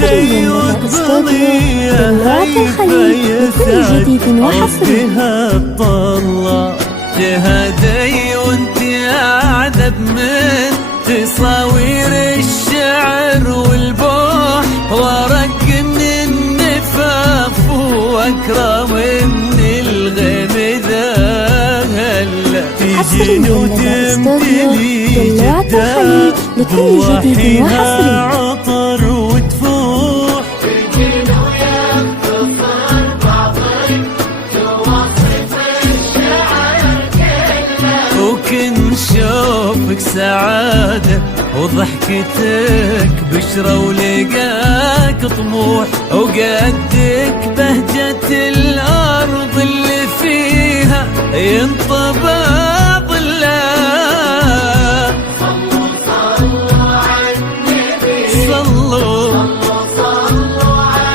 حصريا لدى استوديو دلوعة الخليج بكل جديد وحصري. الطلة تهدي وانت قاعدة بمن تصاوير الشعر والبوح، ورق من النفاف واكرم من الغيم ذا هلا تجيني وتمتلي جدها بروحها عطر وتفوح، تجيني وينتصر بعضك توصف الشعر كله، وكن شوفك سعادة وضحكتك بشرى ولقاك طموح، وقدك بهجة الأرض اللي فيها ينطبع ظلها. صلوا صلوا على النبي، صلوا صلوا على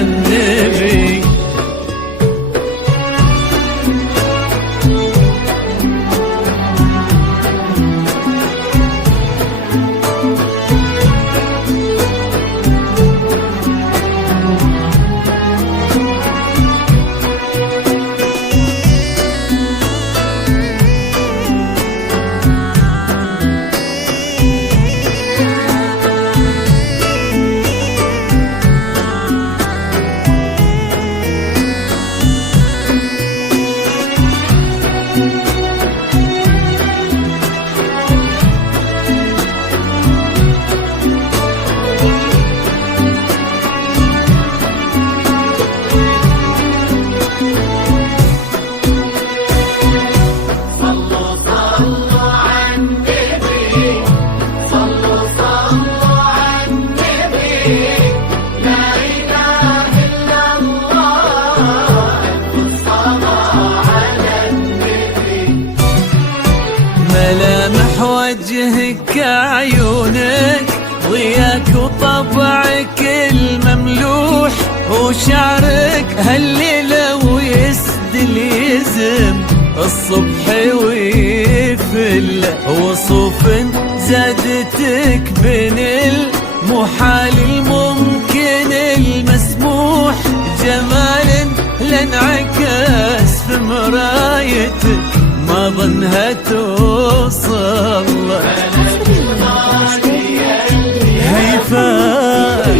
النبي، صلوا لا إله إلا الله الصلاة على النبي. ملامح وجهك عيونك ضياك وطبعك المملوح، وشعرك هالليلة ويسدل يزم الصبح ويفل، وصوف زادتك بين المحال الممكن المسموح، جمال لانعكس في مرايتك ما ظنها توصل، هيفاء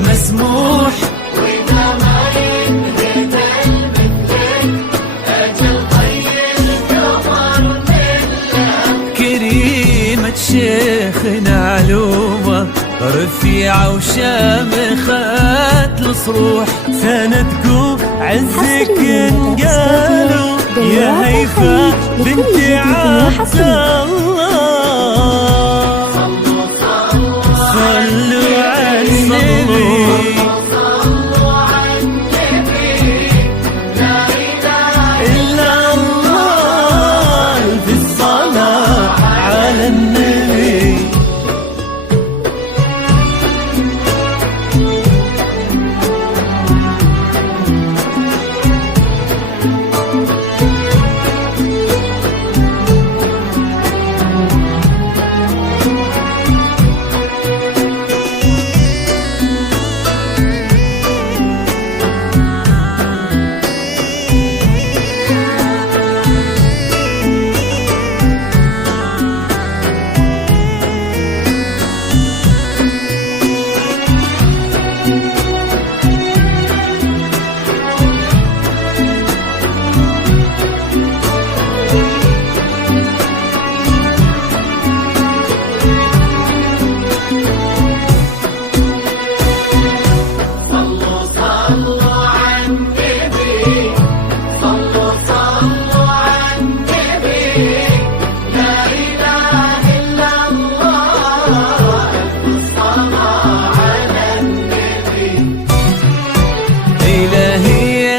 مسموح كريمة شيخنا علومة رفيعة وشامخة الصروح، سندكو عزك قالوا يا هيفا بنت عبد الله. صلوا على النبي، صلوا على النبي، لا إله إلا الله في الصلاة على النبي.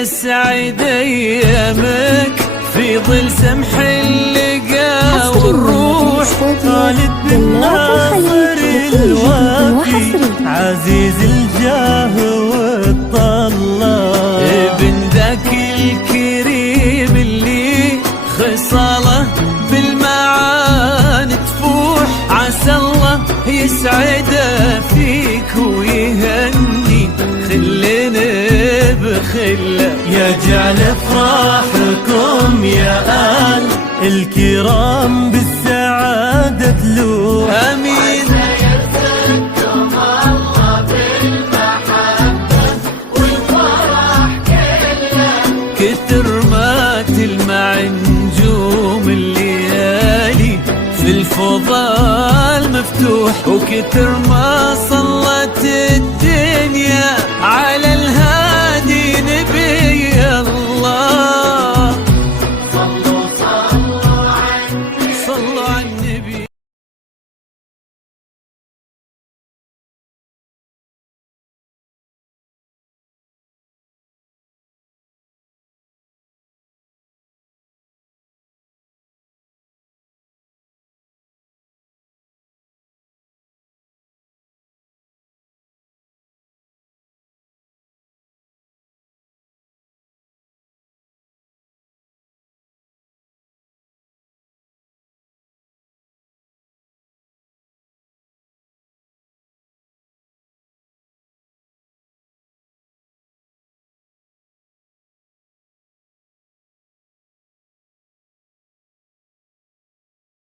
يسعد ايامك في ظل سمح اللقا والروح، خالد بن ناصر الوافي عزيز الجاه والطلة، ابن ذاك الكريم اللي صلاة بالمعاني تفوح، عسى الله يسعده فيك ويهني خلنا بخله، يجعل افراحكم يا آل الكرام بالسعادة تلوح. امين. كتر ما تلمع نجوم الليالي في الفضاء المفتوح، وكتر ما